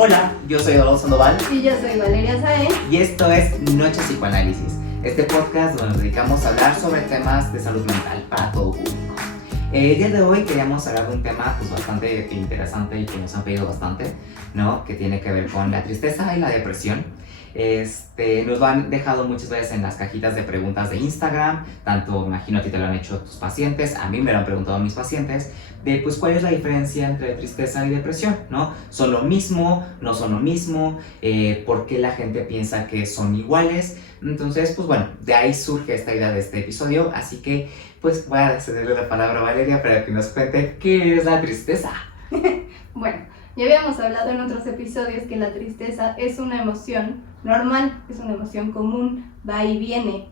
Hola, yo soy Eduardo Sandoval Y yo soy Valeria Saez. y esto es Noche Psicoanálisis, este podcast donde nos dedicamos a hablar sobre temas de salud mental para todo público. El día de hoy queríamos hablar de un tema pues, bastante interesante y que nos han pedido bastante, ¿no? Que tiene que ver con la tristeza y la depresión. Nos lo han dejado muchas veces en las cajitas de preguntas de Instagram, tanto imagino a ti te lo han hecho tus pacientes, a mí me lo han preguntado mis pacientes, de pues cuál es la diferencia entre tristeza y depresión, ¿no? ¿Son lo mismo? ¿No son lo mismo? ¿Por qué la gente piensa que son iguales? Entonces, pues bueno, de ahí surge esta idea de este episodio, así que pues voy a cederle la palabra a Valeria para que nos cuente qué es la tristeza. Bueno, ya habíamos hablado en otros episodios que la tristeza es una emoción normal, es una emoción común, va y viene,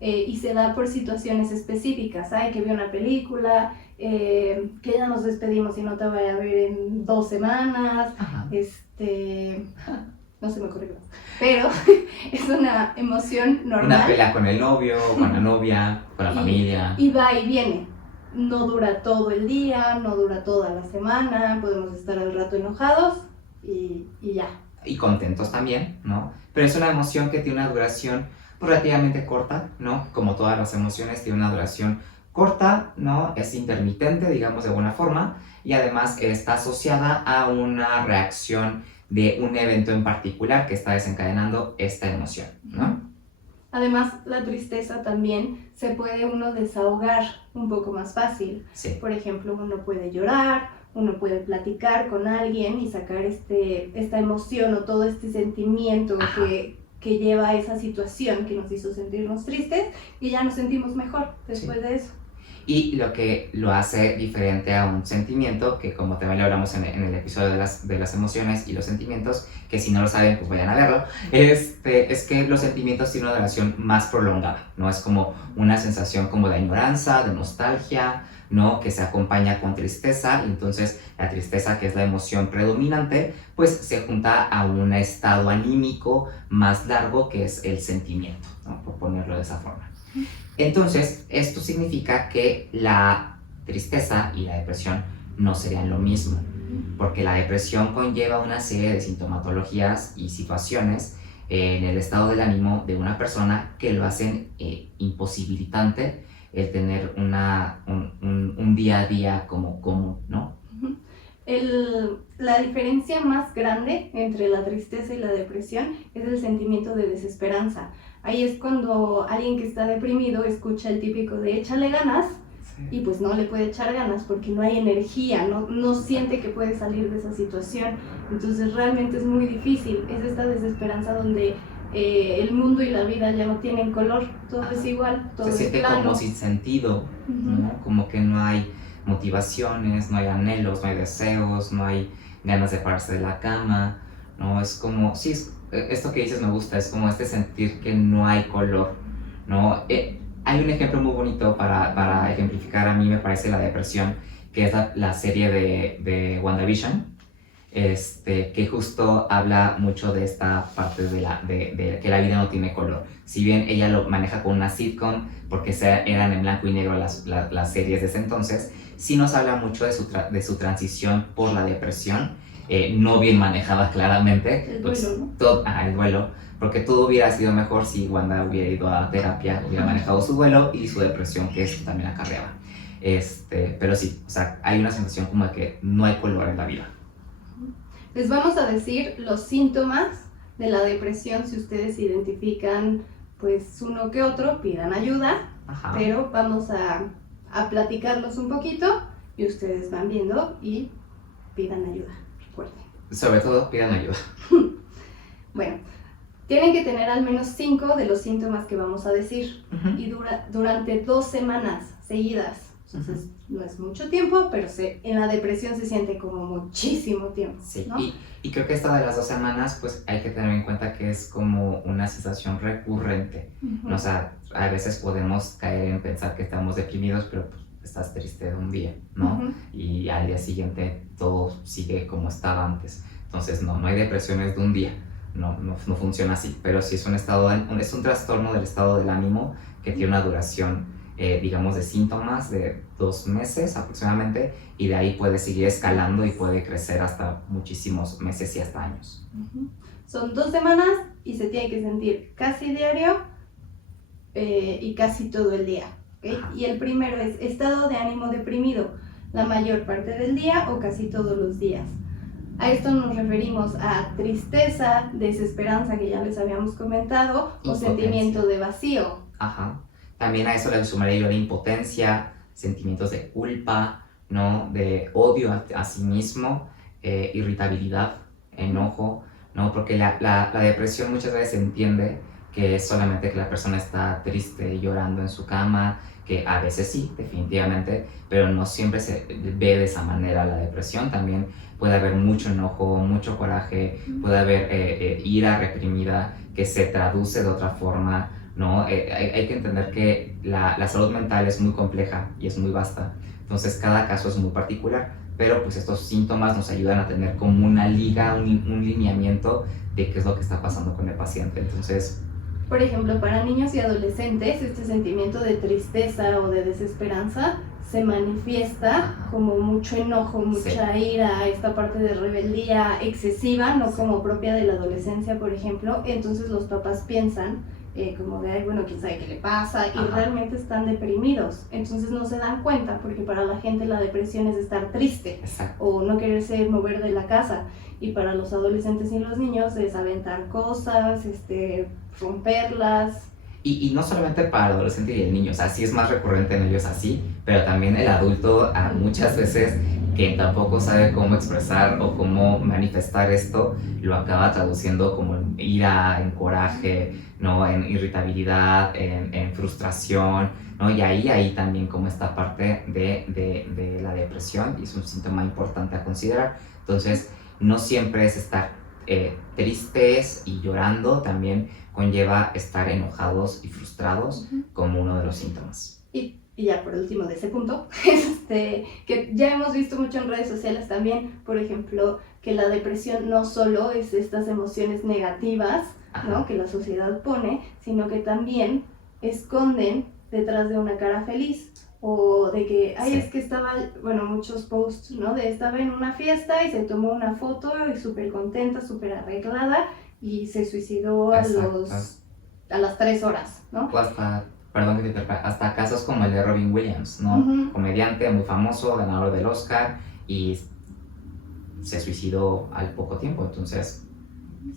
y se da por situaciones específicas. Ay, que vi una película, que ya nos despedimos y no te voy a ver en 2 semanas, Ajá. no se me ocurrió, pero es una emoción normal. Una pelea con el novio, con la novia, con la familia. Y va y viene. No dura todo el día, no dura toda la semana, podemos estar al rato enojados y ya. Y contentos también, ¿no? Pero es una emoción que tiene una duración relativamente corta, ¿no? Como todas las emociones, tiene una duración corta, ¿no? Es intermitente, digamos de alguna forma, y además está asociada a una reacción de un evento en particular que está desencadenando esta emoción, ¿no? Además, la tristeza también se puede uno desahogar un poco más fácil. Sí. Por ejemplo, uno puede llorar, uno puede platicar con alguien y sacar esta emoción o todo este sentimiento que lleva a esa situación que nos hizo sentirnos tristes, y ya nos sentimos mejor después de eso. Y lo que lo hace diferente a un sentimiento, que como también lo hablamos en el episodio de las emociones y los sentimientos, que si no lo saben, pues vayan a verlo, es que los sentimientos tienen una duración más prolongada, ¿no? Es como una sensación como de añoranza, de nostalgia, ¿no? Que se acompaña con tristeza, y entonces la tristeza, que es la emoción predominante, pues se junta a un estado anímico más largo, que es el sentimiento, ¿no? Por ponerlo de esa forma. Entonces, esto significa que la tristeza y la depresión no serían lo mismo, porque la depresión conlleva una serie de sintomatologías y situaciones en el estado del ánimo de una persona que lo hacen imposibilitante el tener un día a día como común, ¿no? La diferencia más grande entre la tristeza y la depresión es el sentimiento de desesperanza. Ahí es cuando alguien que está deprimido escucha el típico de échale ganas, y pues no le puede echar ganas porque no hay energía, no siente que puede salir de esa situación. Entonces realmente es muy difícil, es esta desesperanza donde el mundo y la vida ya no tienen color, todo es igual, todo se es siente plano. como sin sentido, ¿no? Como que no hay motivaciones, no hay anhelos, no hay deseos, no hay ganas de pararse de la cama, ¿no? Es como, sí, esto que dices me gusta, es como este sentir que no hay color, ¿no? Hay un ejemplo muy bonito para ejemplificar, a mí me parece, la depresión, que es la serie de WandaVision, que justo habla mucho de esta parte de que la vida no tiene color. Si bien ella lo maneja con una sitcom, porque eran en blanco y negro las series de ese entonces, sí nos habla mucho de su transición por la depresión, no bien manejada claramente. El pues, duelo, ¿no? El duelo, porque todo hubiera sido mejor si Wanda hubiera ido a terapia, hubiera manejado su duelo y su depresión, que eso también acarreaba. Pero sí, o sea, hay una sensación como de que no hay color en la vida. Les vamos a decir los síntomas de la depresión. Si ustedes identifican pues uno que otro, pidan ayuda. Ajá. Pero vamos a platicarlos un poquito y ustedes van viendo y pidan ayuda, recuerden. Sobre todo, pidan ayuda. Bueno, tienen que tener al menos 5 de los síntomas que vamos a decir, y durante 2 semanas seguidas. Entonces no es mucho tiempo, pero en la depresión se siente como muchísimo tiempo, sí, ¿no? Y creo que esta de las 2 semanas, pues hay que tener en cuenta que es como una sensación recurrente, ¿no? O sea, a veces podemos caer en pensar que estamos deprimidos, pero pues, estás triste de un día, ¿no? Y al día siguiente todo sigue como estaba antes. Entonces no hay depresiones de un día, no funciona así, pero sí es un trastorno del estado del ánimo que tiene una duración digamos, de síntomas de 2 meses aproximadamente, y de ahí puede seguir escalando y puede crecer hasta muchísimos meses y hasta años. Son 2 semanas y se tiene que sentir casi diario y casi todo el día. ¿Okay? Y el primero es estado de ánimo deprimido, la mayor parte del día o casi todos los días. A esto nos referimos a tristeza, desesperanza, que ya les habíamos comentado, o sentimiento de vacío. Ajá. También a eso le sumaría yo la impotencia, sentimientos de culpa, ¿no? De odio a sí mismo, irritabilidad, enojo, ¿no? Porque la depresión muchas veces se entiende que es solamente que la persona está triste y llorando en su cama, que a veces sí, definitivamente, pero no siempre se ve de esa manera la depresión. También puede haber mucho enojo, mucho coraje, puede haber ira reprimida que se traduce de otra forma, ¿no? Hay que entender que la salud mental es muy compleja y es muy vasta, entonces cada caso es muy particular, pero pues estos síntomas nos ayudan a tener como una liga, un lineamiento de qué es lo que está pasando con el paciente. Entonces, por ejemplo, para niños y adolescentes, este sentimiento de tristeza o de desesperanza se manifiesta como mucho enojo, mucha ira, esta parte de rebeldía excesiva, no como propia de la adolescencia, por ejemplo. Entonces los papás piensan como de, ay, bueno, quién sabe qué le pasa, y realmente están deprimidos. Entonces no se dan cuenta, porque para la gente la depresión es estar triste o no quererse mover de la casa. Y para los adolescentes y los niños es aventar cosas, romperlas. Y no solamente para el adolescente y el niño, o sea, sí es más recurrente en ellos así, pero también el adulto muchas veces que tampoco sabe cómo expresar o cómo manifestar esto, lo acaba traduciendo como en ira, en coraje, ¿no? En irritabilidad, en frustración, ¿no? Y ahí también como esta parte de la depresión, y es un síntoma importante a considerar. Entonces, no siempre es estar tristes y llorando, también conlleva estar enojados y frustrados como uno de los síntomas. Y ya por último de ese punto, que ya hemos visto mucho en redes sociales también, por ejemplo, que la depresión no solo es estas emociones negativas, ¿no? Que la sociedad pone, sino que también esconden detrás de una cara feliz. O de que, ay, es que estaba, bueno, muchos posts, ¿no? De estaba en una fiesta y se tomó una foto y súper contenta, súper arreglada, y se suicidó a las 3 horas, ¿no? O hasta casos como el de Robin Williams, ¿no? Comediante muy famoso, ganador del Oscar, y se suicidó al poco tiempo. Entonces,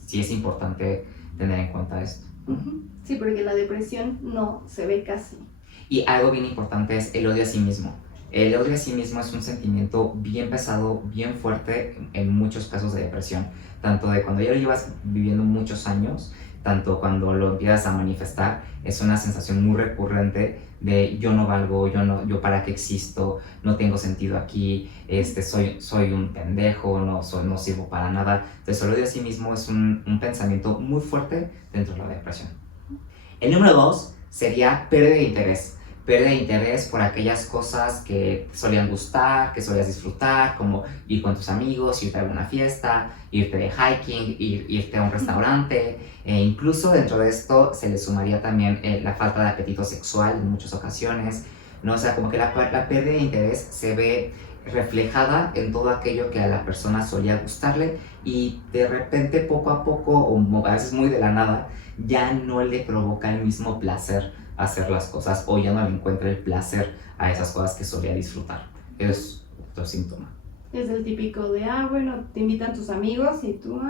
sí es importante tener en cuenta esto. Sí, porque la depresión no se ve casi. Y algo bien importante es el odio a sí mismo. El odio a sí mismo es un sentimiento bien pesado, bien fuerte en muchos casos de depresión. Tanto de cuando ya lo llevas viviendo muchos años, tanto cuando lo empiezas a manifestar, es una sensación muy recurrente de yo no valgo, yo para qué existo, no tengo sentido aquí, soy un pendejo, no sirvo para nada. Entonces el odio a sí mismo es un pensamiento muy fuerte dentro de la depresión. El número 2 sería pérdida de interés. Pérdida de interés por aquellas cosas que te solían gustar, que solías disfrutar, como ir con tus amigos, irte a alguna fiesta, irte de hiking, irte a un restaurante. Incluso dentro de esto se le sumaría también la falta de apetito sexual en muchas ocasiones, ¿no? O sea, como que la pérdida de interés se ve reflejada en todo aquello que a la persona solía gustarle, y de repente poco a poco, o a veces muy de la nada, ya no le provoca el mismo placer hacer las cosas, o ya no le encuentra el placer a esas cosas que solía disfrutar. Es otro síntoma. Es el típico de, bueno, te invitan tus amigos y tú,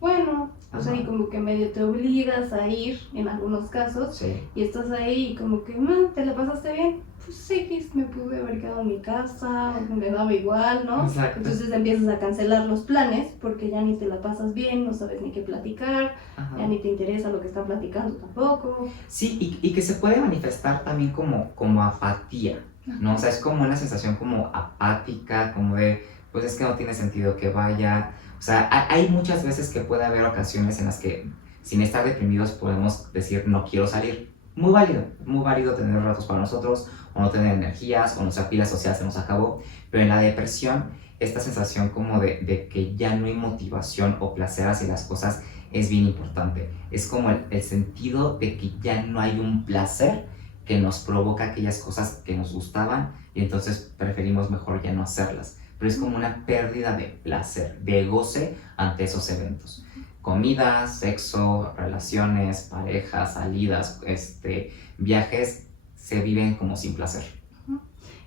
bueno, o sea, y como que medio te obligas a ir en algunos casos, y estás ahí y como que, ¿te la pasaste bien? Pues sí, me pude haber quedado en mi casa, me daba igual, ¿no? Exacto. Entonces empiezas a cancelar los planes porque ya ni te la pasas bien, no sabes ni qué platicar, ya ni te interesa lo que están platicando tampoco. Sí, y que se puede manifestar también como apatía, ¿no? O sea, es como una sensación como apática, como de, pues es que no tiene sentido que vaya. O sea, hay muchas veces que puede haber ocasiones en las que, sin estar deprimidos, podemos decir no quiero salir. Muy válido tener ratos para nosotros, o no tener energías, o nuestra pila social se nos acabó. Pero en la depresión, esta sensación como de que ya no hay motivación o placer hacia las cosas es bien importante. Es como el sentido de que ya no hay un placer que nos provoca aquellas cosas que nos gustaban y entonces preferimos mejor ya no hacerlas. Pero es como una pérdida de placer, de goce ante esos eventos. Comida, sexo, relaciones, parejas, salidas, viajes se viven como sin placer.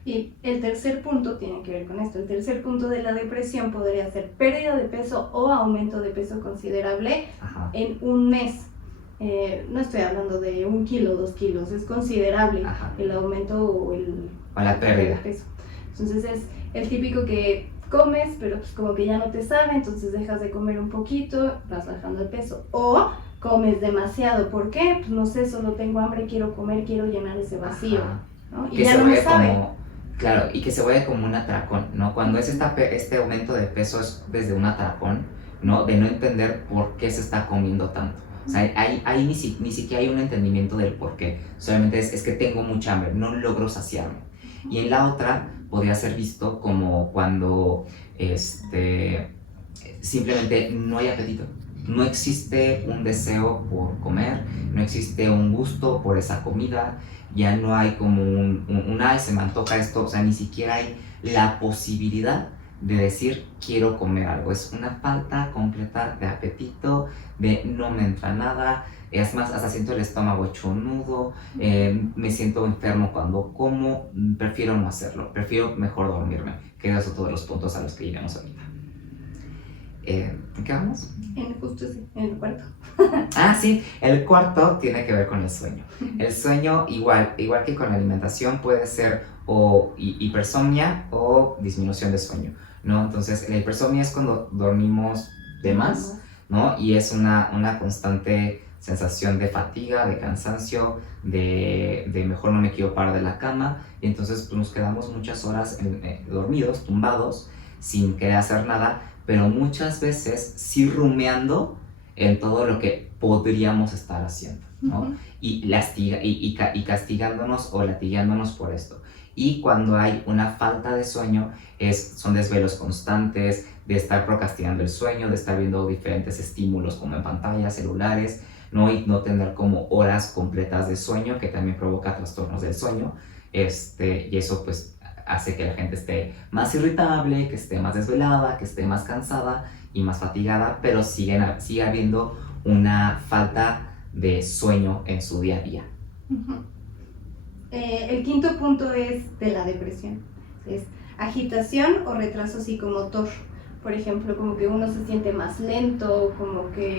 Y el tercer punto tiene que ver con esto. El tercer punto de la depresión podría ser pérdida de peso o aumento de peso considerable en un mes. No estoy hablando de 1 kilo, 2 kilos, es considerable el aumento o la pérdida de peso. Entonces es el típico que comes, pero pues como que ya no te sabe, entonces dejas de comer un poquito, vas bajando el peso. O comes demasiado, ¿por qué? Pues no sé, solo tengo hambre, quiero comer, quiero llenar ese vacío, ¿no? Y que ya no me sabe. Claro, y que se vuelve como un atracón, ¿no? Cuando es este aumento de peso es desde un atracón, ¿no? De no entender por qué se está comiendo tanto. O sea, ahí ni siquiera hay un entendimiento del por qué. Solamente es que tengo mucha hambre, no logro saciarme. Y en la otra podría ser visto como cuando simplemente no hay apetito. No existe un deseo por comer, no existe un gusto por esa comida, ya no hay como ay, se me antoja esto, o sea, ni siquiera hay la posibilidad de decir quiero comer algo. Es una falta completa de apetito, de no me entra nada, es más, hasta siento el estómago hecho un nudo, me siento enfermo cuando como, prefiero no hacerlo, prefiero mejor dormirme, que esos son todos los puntos a los que llegamos ahorita. ¿En qué vamos? Justo sí, en el cuarto. Sí, el cuarto tiene que ver con el sueño. El sueño, igual que con la alimentación, puede ser o hipersomnia o disminución de sueño, ¿no? Entonces, la hipersomnia es cuando dormimos de más, ¿no? Y es una constante sensación de fatiga, de cansancio, de mejor no me quiero parar de la cama, y entonces pues, nos quedamos muchas horas dormidos, tumbados, sin querer hacer nada, pero muchas veces sí rumeando en todo lo que podríamos estar haciendo, ¿no? Y castigándonos o latigándonos por esto. Y cuando hay una falta de sueño, son desvelos constantes, de estar procrastinando el sueño, de estar viendo diferentes estímulos como en pantallas, celulares, ¿no? Y no tener como horas completas de sueño, que también provoca trastornos del sueño, y eso pues hace que la gente esté más irritable, que esté más desvelada, que esté más cansada y más fatigada, pero sigue habiendo una falta de sueño en su día a día. El quinto punto es de la depresión, es agitación o retraso psicomotor. Por ejemplo, como que uno se siente más lento, como que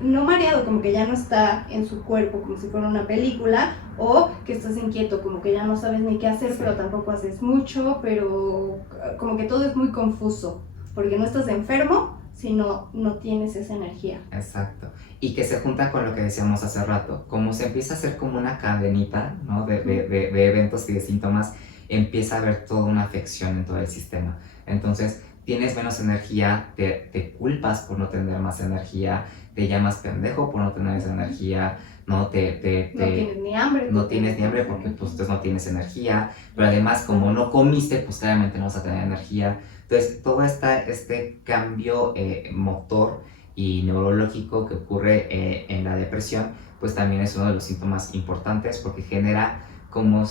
no mareado, como que ya no está en su cuerpo como si fuera una película, o que estás inquieto, como que ya no sabes ni qué hacer, pero tampoco haces mucho, pero como que todo es muy confuso, porque no estás enfermo, sino no tienes esa energía. Exacto. Y que se junta con lo que decíamos hace rato, como se empieza a hacer como una cadenita, ¿no? de eventos y de síntomas, empieza a haber toda una afección en todo el sistema. Entonces, tienes menos energía, te culpas por no tener más energía, te llamas pendejo por no tener esa energía, ¿no? No tienes ni hambre. No tienes ni hambre porque pues no tienes energía, pero además como no comiste, pues claramente no vas a tener energía. Entonces, todo este cambio motor y neurológico que ocurre en la depresión, pues también es uno de los síntomas importantes porque genera como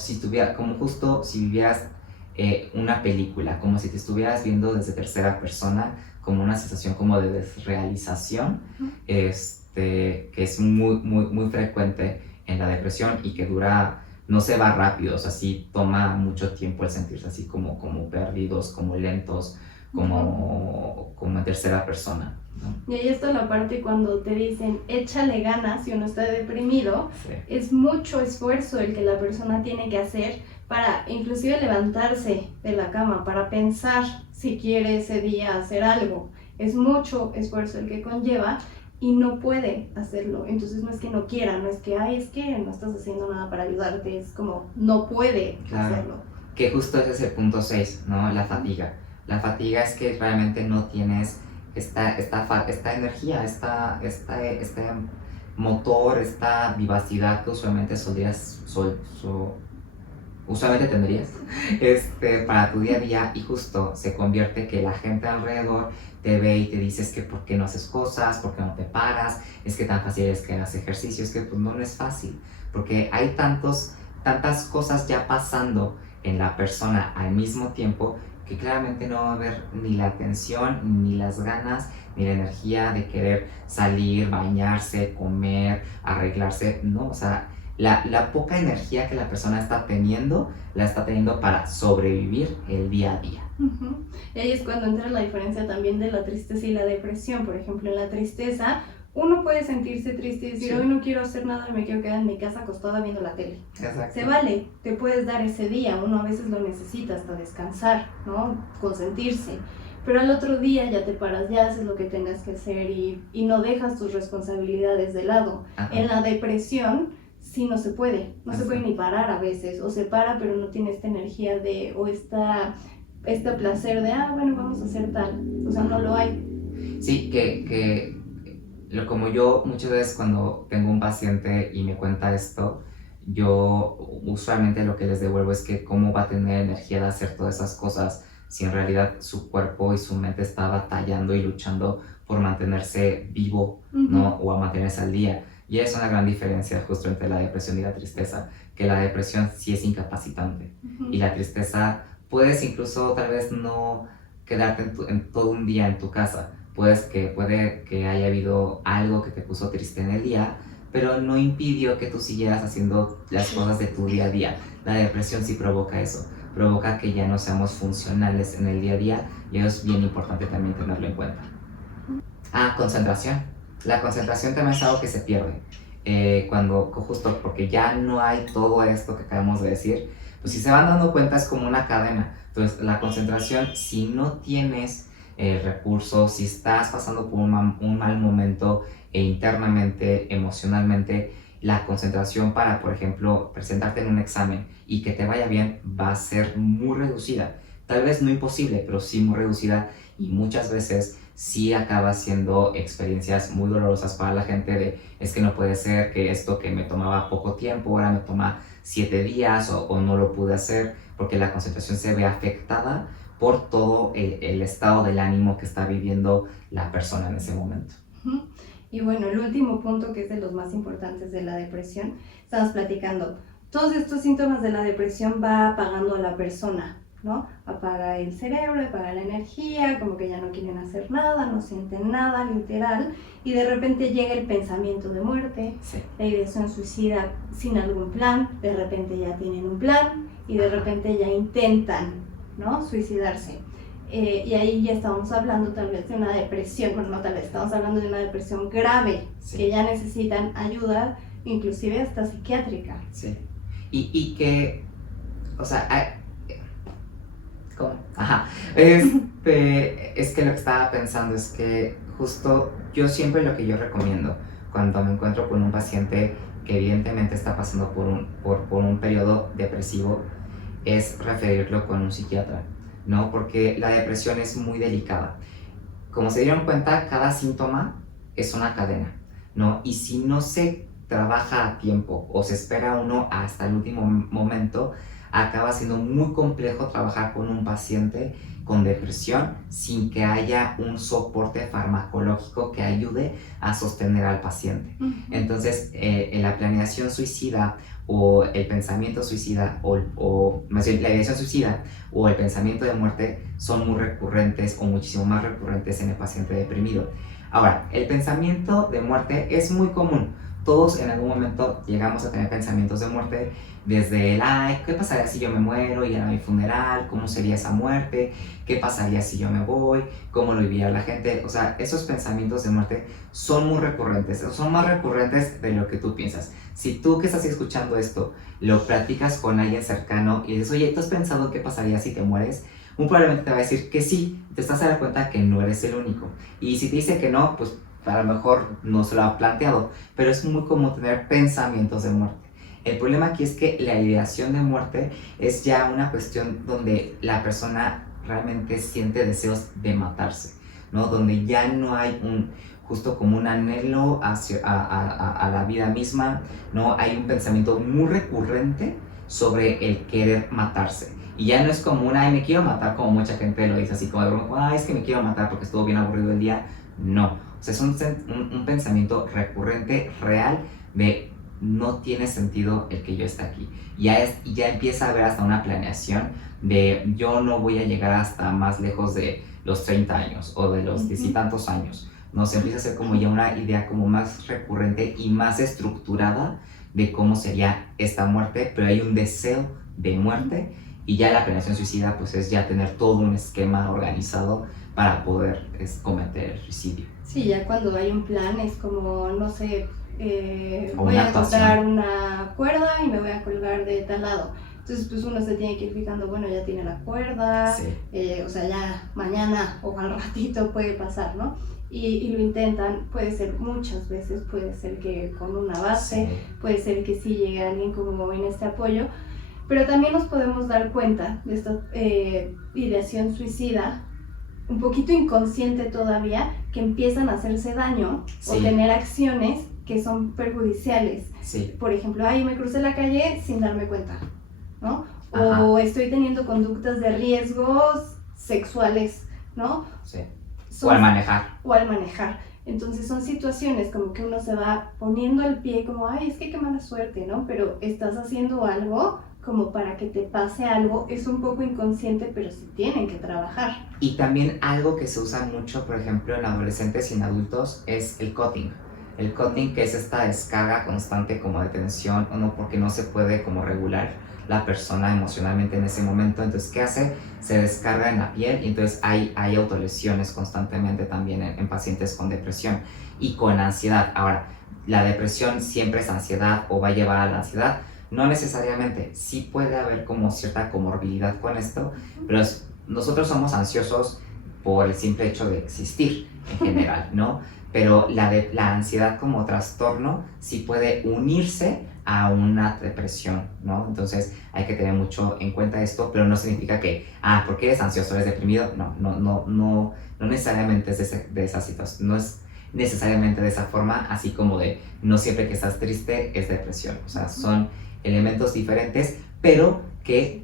justo si vivieras una película, como si te estuvieras viendo desde tercera persona, como una sensación como de desrealización, que es muy, muy, muy frecuente en la depresión y que no se va rápido, o sea, sí toma mucho tiempo el sentirse así como perdidos, como lentos, como en tercera persona, ¿no? Y ahí está la parte cuando te dicen échale ganas si uno está deprimido, es mucho esfuerzo el que la persona tiene que hacer para inclusive levantarse de la cama, para pensar si quiere ese día hacer algo. Es mucho esfuerzo el que conlleva y no puede hacerlo. Entonces no es que no quiera, no es que, es que no estás haciendo nada para ayudarte, es como no puede hacerlo. Que justo ese es el punto 6, ¿no? La fatiga. La fatiga es que realmente no tienes esta energía, este motor, esta vivacidad que usualmente usualmente tendrías, para tu día a día, y justo se convierte que la gente alrededor te ve y te dice es que por qué no haces cosas, por qué no te paras, es que tan fácil es que hagas ejercicio, es que pues no, no es fácil, porque hay tantas cosas ya pasando en la persona al mismo tiempo que claramente no va a haber ni la atención, ni las ganas, ni la energía de querer salir, bañarse, comer, arreglarse, no, o sea, la poca energía que la persona está teniendo, la está teniendo para sobrevivir el día a día. Ujú. Y ahí es cuando entra la diferencia también de la tristeza y la depresión. Por ejemplo, en la tristeza, uno puede sentirse triste y decir, Sí. hoy no quiero hacer nada, me quiero quedar en mi casa acostada viendo la tele. Exacto. Se vale, te puedes dar ese día, uno a veces lo necesita hasta descansar, ¿no? Consentirse. Pero al otro día ya te paras, ya haces lo que tengas que hacer y no dejas tus responsabilidades de lado. Ajá. En la depresión, sí no se puede, no se Ajá. puede ni parar a veces, o se para pero no tiene esta energía de, o este placer de, bueno, vamos a hacer tal, o sea, no lo hay. Sí, como yo muchas veces cuando tengo un paciente y me cuenta esto, yo usualmente lo que les devuelvo es que cómo va a tener energía de hacer todas esas cosas si en realidad su cuerpo y su mente está batallando y luchando por mantenerse vivo, ¿no? O a mantenerse al día. Y es una gran diferencia justo entre la depresión y la tristeza, que la depresión sí es incapacitante y la tristeza puedes incluso tal vez no quedarte en todo un día en tu casa. Puede que haya habido algo que te puso triste en el día, pero no impidió que tú siguieras haciendo las cosas de tu día a día. La depresión sí provoca eso, provoca que ya no seamos funcionales en el día a día y eso es bien importante también tenerlo en cuenta. Concentración. La concentración también es algo que se pierde. Justo porque ya no hay todo esto que acabamos de decir, pues si se van dando cuenta es como una cadena. Entonces la concentración, si no tienes recursos, si estás pasando por un mal momento internamente, emocionalmente, la concentración para, por ejemplo, presentarte en un examen y que te vaya bien va a ser muy reducida. Tal vez no imposible, pero sí muy reducida y muchas veces sí acaba siendo experiencias muy dolorosas para la gente de es que no puede ser que esto que me tomaba poco tiempo ahora me toma 7 días o no lo pude hacer porque la concentración se ve afectada por todo el estado del ánimo que está viviendo la persona en ese momento. Y bueno, el último punto que es de los más importantes de la depresión, estamos platicando, todos estos síntomas de la depresión va apagando a la persona, ¿no? Apaga el cerebro, apaga la energía, como que ya no quieren hacer nada, no sienten nada, literal, y de repente llega el pensamiento de muerte, sí. La ideación suicida sin algún plan, de repente ya tienen un plan y de repente ya intentan, ¿no? Suicidarse. Y ahí ya estamos hablando tal vez de una depresión, bueno, no tal vez, estamos hablando de una depresión grave, sí. Que ya necesitan ayuda, inclusive hasta psiquiátrica. Sí, y que, o sea, ¿cómo? Ajá, es que lo que estaba pensando es que justo yo siempre lo que yo recomiendo cuando me encuentro con un paciente que evidentemente está pasando por un periodo depresivo es referirlo con un psiquiatra, ¿no? Porque la depresión es muy delicada. Como se dieron cuenta, cada síntoma es una cadena, ¿no? Y si no se trabaja a tiempo o se espera uno hasta el último momento, acaba siendo muy complejo trabajar con un paciente con depresión sin que haya un soporte farmacológico que ayude a sostener al paciente. Entonces, en la planeación suicida o el pensamiento suicida o más bien la ideación suicida o el pensamiento de muerte son muy recurrentes o muchísimo más recurrentes en el paciente deprimido. Ahora, el pensamiento de muerte es muy común. Todos en algún momento llegamos a tener pensamientos de muerte, desde el, ¿qué pasaría si yo me muero y era mi funeral? ¿Cómo sería esa muerte? ¿Qué pasaría si yo me voy? ¿Cómo lo viviría la gente? O sea, esos pensamientos de muerte son muy recurrentes, son más recurrentes de lo que tú piensas. Si tú que estás escuchando esto, lo platicas con alguien cercano y dices, oye, ¿tú has pensado qué pasaría si te mueres? Muy probablemente te va a decir que sí, te estás a dar cuenta que no eres el único. Y si te dice que no, pues a lo mejor no se lo ha planteado, pero es muy común tener pensamientos de muerte. El problema aquí es que la ideación de muerte es ya una cuestión donde la persona realmente siente deseos de matarse, ¿no? Donde ya no hay justo como un anhelo a la vida misma, ¿no? Hay un pensamiento muy recurrente sobre el querer matarse. Y ya no es como ay, me quiero matar, como mucha gente lo dice así como de broma, ay, es que me quiero matar porque estuvo bien aburrido el día. No, o sea, es un pensamiento recurrente, real, de no tiene sentido el que yo esté aquí. Y ya empieza a haber hasta una planeación de yo no voy a llegar hasta más lejos de los 30 años o de los 10 y tantos años. No, se empieza a hacer como ya una idea como más recurrente y más estructurada de cómo sería esta muerte, pero hay un deseo de muerte y ya la planeación suicida pues es ya tener todo un esquema organizado para poder cometer el suicidio. Sí, ya cuando hay un plan es como, no sé, voy una a actuación. encontrar una cuerda y me voy a colgar de tal lado. Entonces pues uno se tiene que ir fijando, bueno, ya tiene la cuerda, Sí. o sea, ya mañana o al ratito puede pasar, ¿no? Y lo intentan, puede ser muchas veces, puede ser que con una base, Sí. puede ser que sí llegue alguien como en este apoyo, pero también nos podemos dar cuenta de esta ideación suicida, un poquito inconsciente todavía, que empiezan a hacerse daño Sí. o tener acciones que son perjudiciales. Sí. Por ejemplo, ay, me crucé la calle sin darme cuenta, ¿no? Ajá. O estoy teniendo conductas de riesgos sexuales, ¿no? Sí. O al manejar. O al manejar. Entonces son situaciones como que uno se va poniendo al pie como, ay, es que qué mala suerte, ¿no? Pero estás haciendo algo como para que te pase algo, es un poco inconsciente, pero sí tienen que trabajar. Y también algo que se usa mucho, por ejemplo, en adolescentes y en adultos es el cutting. El cutting, que es esta descarga constante como de tensión, o no, porque no se puede como regular la persona emocionalmente en ese momento. Entonces, ¿qué hace? Se descarga en la piel y entonces hay autolesiones constantemente también en pacientes con depresión y con ansiedad. Ahora, la depresión siempre es ansiedad o va a llevar a la ansiedad. No necesariamente, sí puede haber como cierta comorbilidad con esto, pero nosotros somos ansiosos por el simple hecho de existir en general, ¿no? Pero la ansiedad como trastorno sí puede unirse a una depresión, ¿no? Entonces hay que tener mucho en cuenta esto, pero no significa que, porque eres ansioso, eres deprimido, no necesariamente es de esa situación, no es necesariamente de esa forma, así como de no siempre que estás triste es depresión, o sea, son elementos diferentes, pero que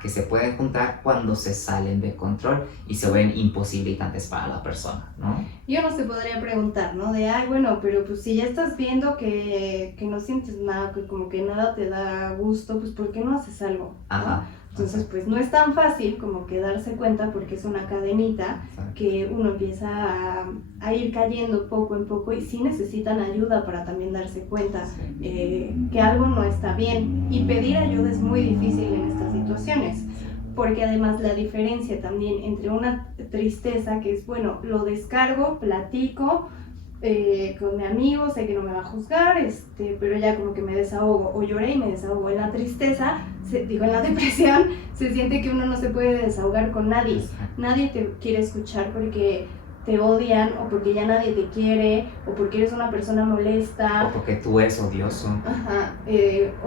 que se pueden juntar cuando se salen de control y se ven imposibilitantes para la persona, ¿no? Y uno se podría preguntar, ¿no? De, ay, bueno, pero pues si ya estás viendo que no sientes nada, que como que nada te da gusto, pues ¿por qué no haces algo? ¿no? Ajá. Entonces, pues no es tan fácil como que darse cuenta porque es una cadenita que uno empieza a ir cayendo poco en poco y sí necesitan ayuda para también darse cuenta que algo no está bien. Y pedir ayuda es muy difícil en estas situaciones, porque además la diferencia también entre una tristeza que es, bueno, lo descargo, platico, con mi amigo, sé que no me va a juzgar, pero ya como que me desahogo, o lloré y me desahogo. En la tristeza, en la depresión, se siente que uno no se puede desahogar con nadie. Nadie te quiere escuchar porque te odian, o porque ya nadie te quiere, o porque eres una persona molesta. O porque tú eres odioso. Ajá,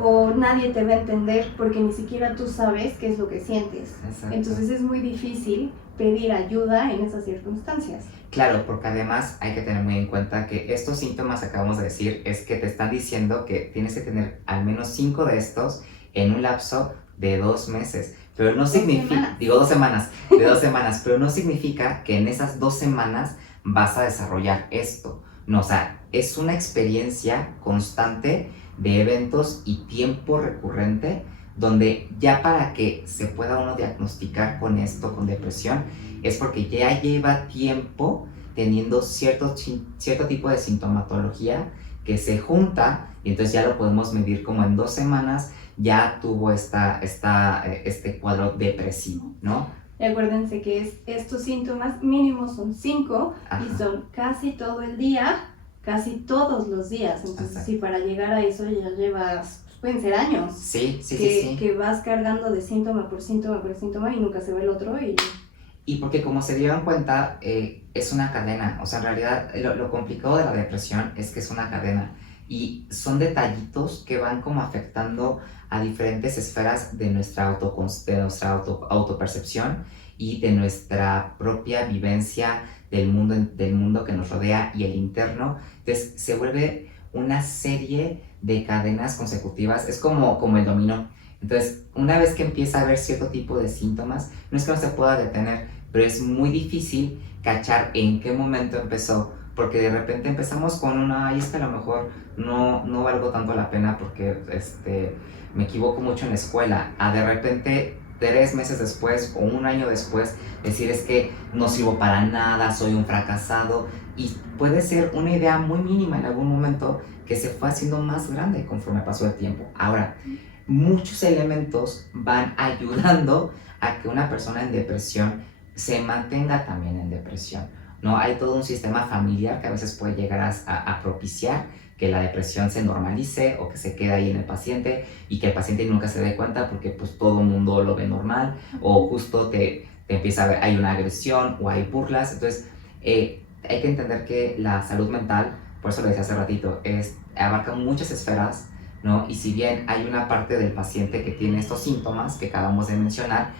o nadie te va a entender porque ni siquiera tú sabes qué es lo que sientes. Exacto. Entonces es muy difícil pedir ayuda en esas circunstancias. Claro, porque además hay que tener muy en cuenta que estos síntomas que acabamos de decir es que te están diciendo que tienes que tener al menos 5 de estos en un lapso de 2 meses. Pero no significa, 2 semanas, de 2 semanas, pero no significa que en esas 2 semanas vas a desarrollar esto. No, o sea, es una experiencia constante de eventos y tiempo recurrente donde ya para que se pueda uno diagnosticar con esto, con depresión, es porque ya lleva tiempo teniendo cierto tipo de sintomatología que se junta y entonces ya lo podemos medir como en 2 semanas ya tuvo este cuadro depresivo, ¿no? Y acuérdense que estos síntomas mínimos son 5 y son casi todo el día, casi todos los días. Entonces, si para llegar a eso ya llevas, pueden ser años. Sí. Que vas cargando de síntoma por síntoma por síntoma y nunca se ve el otro. Y porque como se dieron cuenta, es una cadena. O sea, en realidad lo complicado de la depresión es que es una cadena. Y son detallitos que van como afectando a diferentes esferas de nuestra autopercepción y de nuestra propia vivencia del mundo que nos rodea y el interno. Entonces se vuelve una serie de cadenas consecutivas, es como el dominó. Entonces, una vez que empieza a haber cierto tipo de síntomas, no es que no se pueda detener, pero es muy difícil cachar en qué momento empezó, porque de repente empezamos con una, y es que a lo mejor no valgo tanto la pena porque me equivoco mucho en la escuela, a de repente 3 meses después o un año después decir es que no sirvo para nada, soy un fracasado, y puede ser una idea muy mínima en algún momento que se fue haciendo más grande conforme pasó el tiempo. Ahora, muchos elementos van ayudando a que una persona en depresión se mantenga también en depresión, ¿no? Hay todo un sistema familiar que a veces puede llegar a propiciar que la depresión se normalice o que se quede ahí en el paciente y que el paciente nunca se dé cuenta porque pues todo el mundo lo ve normal o justo te empieza a ver, hay una agresión o hay burlas. Entonces hay que entender que la salud mental, por eso lo decía hace ratito, abarca muchas esferas, ¿no? Y si bien hay una parte del paciente que tiene estos síntomas que acabamos de mencionar,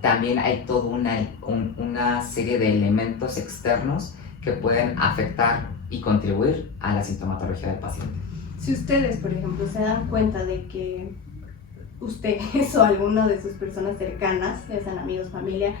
también hay toda una serie de elementos externos que pueden afectar y contribuir a la sintomatología del paciente. Si ustedes, por ejemplo, se dan cuenta de que ustedes o alguna de sus personas cercanas, ya sean amigos, familia,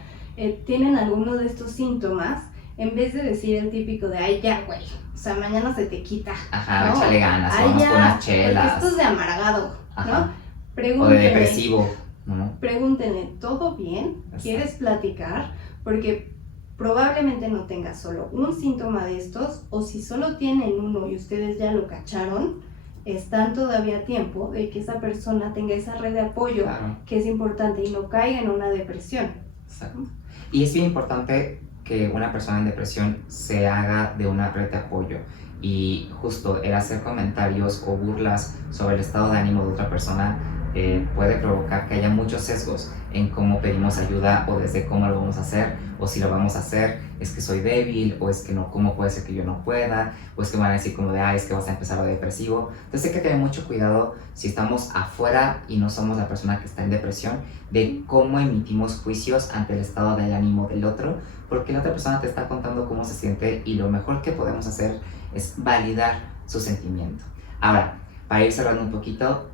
tienen alguno de estos síntomas, en vez de decir el típico de, ay, ya, güey, o sea, mañana se te quita. Ajá, ¿no? échale ganas, Ay, vamos ya, con unas chelas. porque esto es de amargado, Ajá. ¿no? O Pregúntenle, de depresivo, ¿no? Pregúntenle, ¿todo bien? Exacto. ¿Quieres platicar? Porque probablemente no tenga solo un síntoma de estos, o si solo tienen uno y ustedes ya lo cacharon, están todavía a tiempo de que esa persona tenga esa red de apoyo, Claro. que es importante, y no caiga en una depresión. Exacto. Y es bien importante que una persona en depresión se haga de una red de apoyo, y justo el hacer comentarios o burlas sobre el estado de ánimo de otra persona puede provocar que haya muchos sesgos en cómo pedimos ayuda o desde cómo lo vamos a hacer, o si lo vamos a hacer es que soy débil, o es que no, cómo puede ser que yo no pueda, o es que van a decir como de, es que vas a empezar a depresivo. Entonces hay que tener mucho cuidado si estamos afuera y no somos la persona que está en depresión, de cómo emitimos juicios ante el estado del ánimo del otro, porque la otra persona te está contando cómo se siente y lo mejor que podemos hacer es validar su sentimiento. Ahora, para ir cerrando un poquito,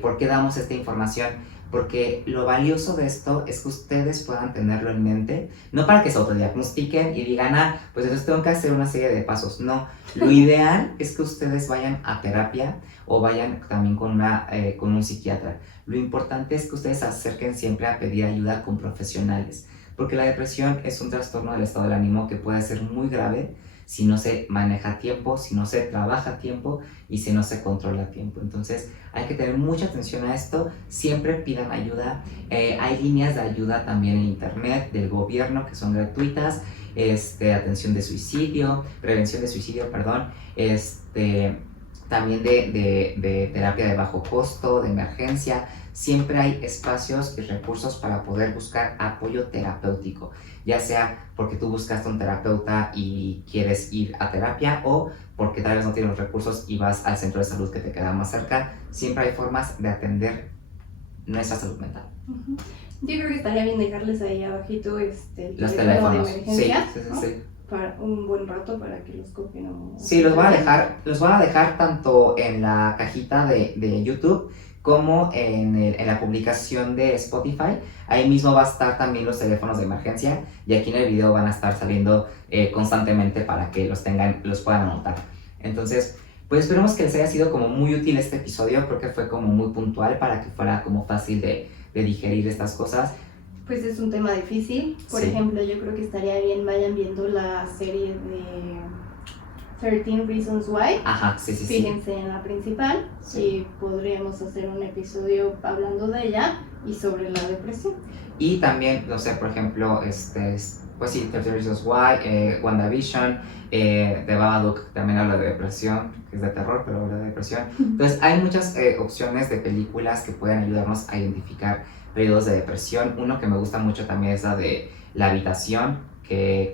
¿por qué damos esta información? Porque lo valioso de esto es que ustedes puedan tenerlo en mente, no para que se autodiagnostiquen y digan, pues entonces tengo que hacer una serie de pasos. No, lo ideal es que ustedes vayan a terapia o vayan también con un psiquiatra. Lo importante es que ustedes se acerquen siempre a pedir ayuda con profesionales, porque la depresión es un trastorno del estado del ánimo que puede ser muy grave si no se maneja a tiempo, si no se trabaja a tiempo y si no se controla a tiempo. Entonces hay que tener mucha atención a esto, siempre pidan ayuda. Hay líneas de ayuda también en internet del gobierno que son gratuitas, atención de suicidio, prevención de suicidio, perdón, también de terapia de bajo costo, de emergencia. Siempre hay espacios y recursos para poder buscar apoyo terapéutico, ya sea porque tú buscaste un terapeuta y quieres ir a terapia, o porque tal vez no tienes los recursos y vas al centro de salud que te queda más cerca. Siempre hay formas de atender nuestra salud mental. Uh-huh. Yo creo que estaría bien dejarles ahí abajito los teléfonos de emergencia, sí. Para un buen rato para que los copien. Sí, los voy a dejar tanto en la cajita de YouTube como en la publicación de Spotify. Ahí mismo va a estar también los teléfonos de emergencia, y aquí en el video van a estar saliendo constantemente para que los puedan anotar. Entonces, pues esperemos que les haya sido como muy útil este episodio. Creo que fue como muy puntual para que fuera como fácil de digerir estas cosas. Pues es un tema difícil. Por ejemplo, yo creo que estaría bien vayan viendo la serie de 13 Reasons Why. Ajá, sí. Fíjense en la principal, y podríamos hacer un episodio hablando de ella y sobre la depresión. Y también, no sé, por ejemplo, pues sí, 13 Reasons Why, WandaVision, The Babadook también habla de depresión, que es de terror, pero habla de depresión. Entonces hay muchas opciones de películas que pueden ayudarnos a identificar periodos de depresión. Uno que me gusta mucho también es la de La Habitación,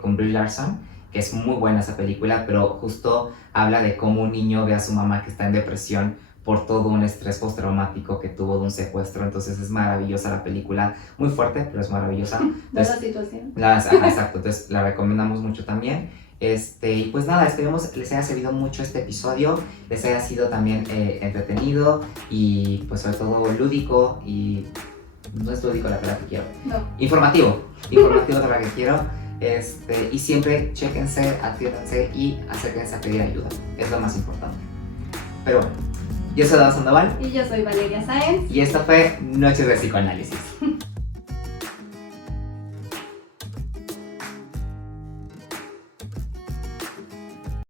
con Brie Larson, que es muy buena esa película, pero justo habla de cómo un niño ve a su mamá que está en depresión por todo un estrés postraumático que tuvo de un secuestro. Entonces es maravillosa la película, muy fuerte, pero es maravillosa. ¿De la situación? Exacto, entonces la recomendamos mucho también. Y pues nada, esperemos les haya servido mucho este episodio, les haya sido también entretenido y pues sobre todo lúdico, y no es lúdico la palabra que quiero, No. informativo es la que quiero. Y siempre chéquense, atiéndanse y acérquense a pedir ayuda, es lo más importante. Pero bueno, yo soy Dado Sandoval Y yo soy Valeria Sáenz. y esto fue Noches de Psicoanálisis.